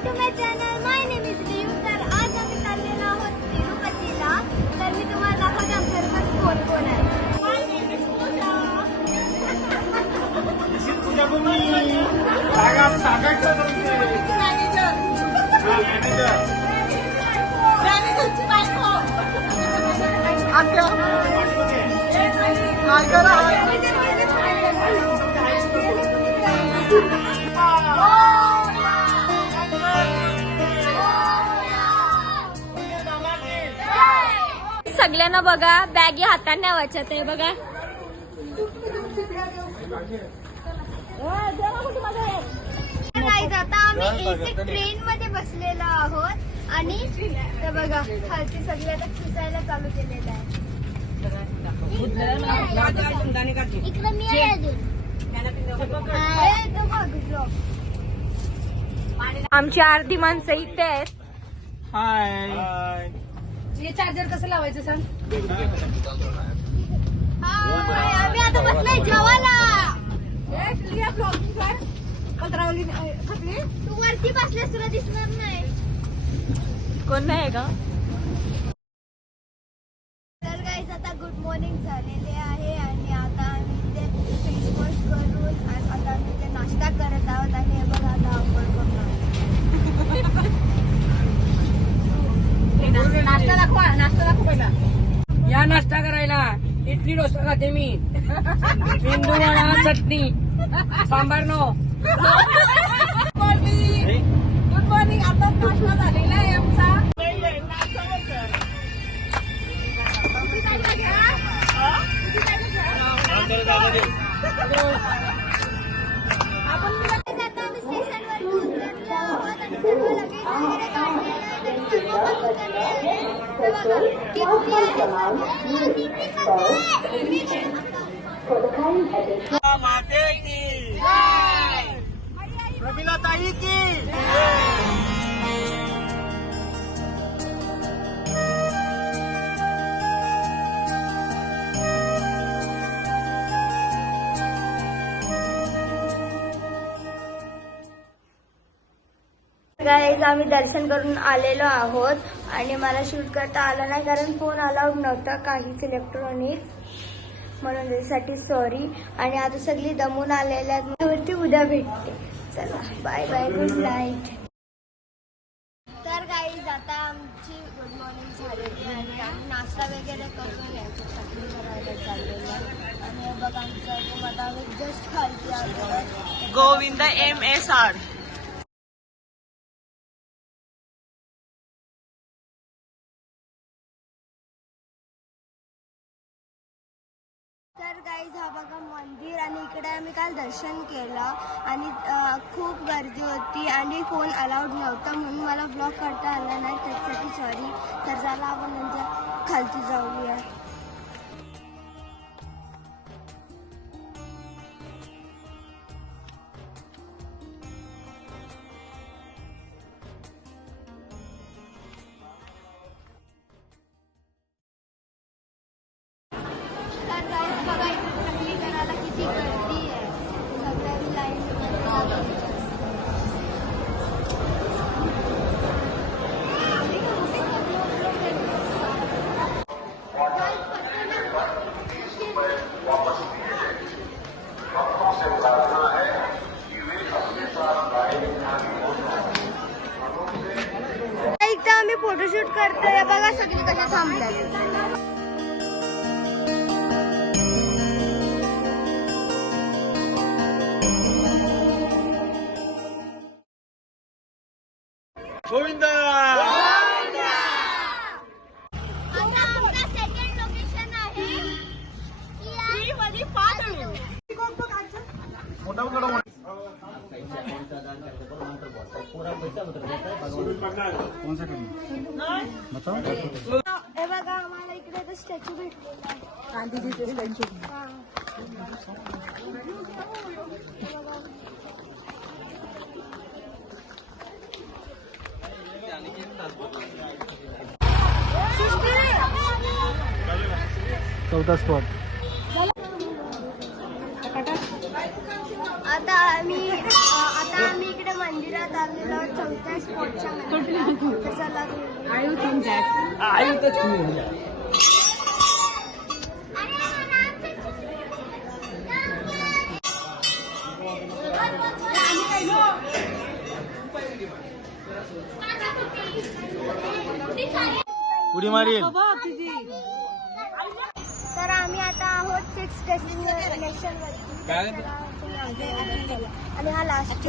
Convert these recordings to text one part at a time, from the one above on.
Back to my channel my name is Liu तर आज आम्ही चाललेलो आहोत तिरुपतीला तर मी तुम्हाला दाखवते आमच्याबरोबर कोण कोण आहे My सगळ्यांना बघा. बॅगी हाताने न्यावायच्या ते बघा. आता आम्ही एसी ट्रेन मध्ये बसलेलो आहोत आणि बघा खालची सगळी आता खिसायला चालू केलेलं आहे इकडे मी आहे अजून. आहे. आमची अर्धी माणसं इथे आहेत. हाय हे चार्जर कसं लावायचं सांग? आम्ही आता बसलोय जेवायला. तू वरती बसल्यास तुला दिसणार नाही. कोण नाही का? तर गाईज आता गुड मॉर्निंग झालेले आहे आणि आता आम्ही इथे फेस वॉश करून आणि आता आम्ही इथे नाश्ता करत आहोत आणि हे बघा आता आपण करणार नाश्ता दाखवा नाश्ता दाखव पहिला या नाश्ता करायला इडली डोसा खाते मी. मेंदू वडा चटणी. सांबार नो. गुड मॉर्निंग आता नाश्ता झालेला आहे आमचा. आता आम्ही स्टेशनवर उतरलो आहोत आणि सर्व गाईज आम्ही दर्शन करून आलेलो आहोत. आणि मला शूट करता आलं नाही कारण फोन अलाउड नव्हता काहीच इलेक्ट्रॉनिक म्हणून त्यासाठी सॉरी आणि आता सगळी दमून आलेल्या आहेत. उद्या भेटते. चला बाय बाय गुड नाईट तर गाईज आता आमची गुड मॉर्निंग झालेली आणि आम्ही नाश्ता वगैरे करून यायचं. चटणी करायला चाललेलं आणि बघ आमचं जस्ट खालती Govind M S R guys हा बघा मंदिर आणि इकडे आम्ही काल दर्शन केलं आणि खूप गर्दी होती आणि फोन अलाउड नव्हता म्हणून मला ब्लॉक करता आला नाही. त्यासाठी सॉरी तर चला आपण नंतर खालती जाऊया. फोटोशूट करतोय. बघा सगळी कशा थांबल्या हे बघा आम्हाला इकडे स्टॅच्यू भेटलेला चौथा स्पॉट उडी मारील तर आम्ही आता आहोत सिक्स डेस्टिनेशन आणि हा लास्ट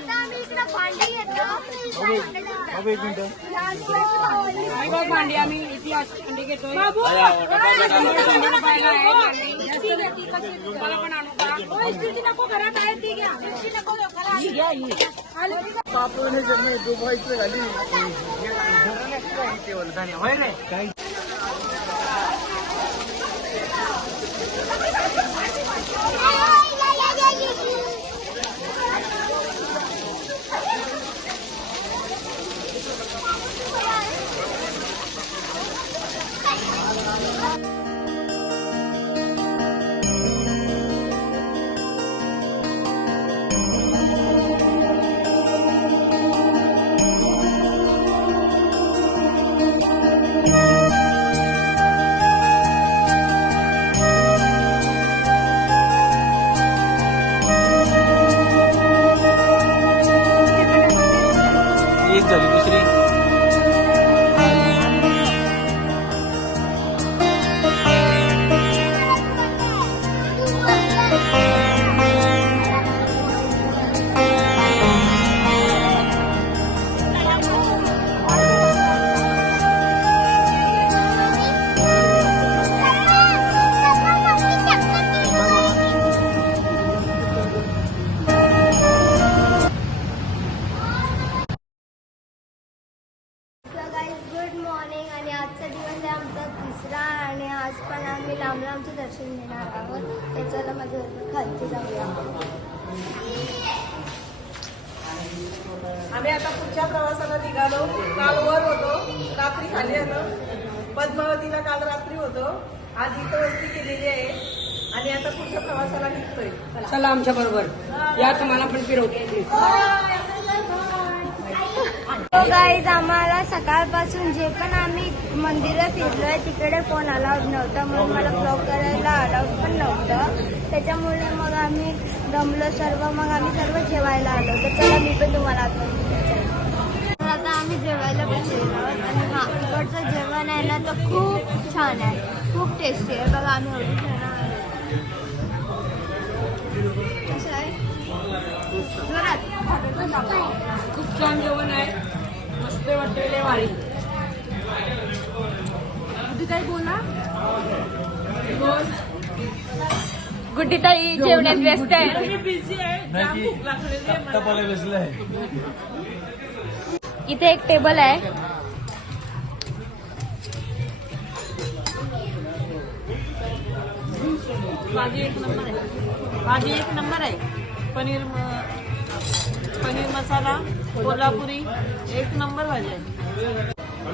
आता आम्ही इकडे भांडी घेतो भांडी आम्ही इतिहास भांडी घेतोय. तुम्हाला पण आणू का? नको घरात आहे ती घ्या डुबायचं खाली एक आज पण आम्ही लांब लांबचे दर्शन घेणार आहोत तर चला माझ्या खालती जाऊया. आम्ही आता पुढच्या प्रवासाला निघालो. काल वर होतो. रात्री खाली आलो. पद्मावतीला काल रात्री होतो. आज इथं वस्ती केलेली आहे. आणि आता पुढच्या प्रवासाला निघतोय. चला. आमच्या बरोबर. या तुम्हाला पण फिरवते. तो हो, गाईज आम्हाला सकाळपासून जे पण आम्ही मंदिरं फिरलोय तिकडे फोन अलाउड नव्हता म्हणून मला ब्लॉग करायला अलाउड पण नव्हतं. त्याच्यामुळे मग आम्ही दमलो सर्व मग आम्ही सर्व जेवायला आलो. तर चला मी पण तुम्हाला आता तर आता आम्ही जेवायला बसलेलो आणि हा इकडचं जेवण आहे ना तर खूप छान आहे. खूप टेस्टी आहे. बघा आम्ही एवढी कसं आहे? खूप छान जेवण आहे. मस्त वाटलेले वारी काय बोला. गुड्डी ताई जेवणात व्यस्त आहे. बसलाय इथे एक टेबल आहे. भाजी एक नंबर आहे. भाजी एक नंबर आहे. पनीर म- पनीर मसाला कोल्हापुरी एक नंबर भाजी आहे.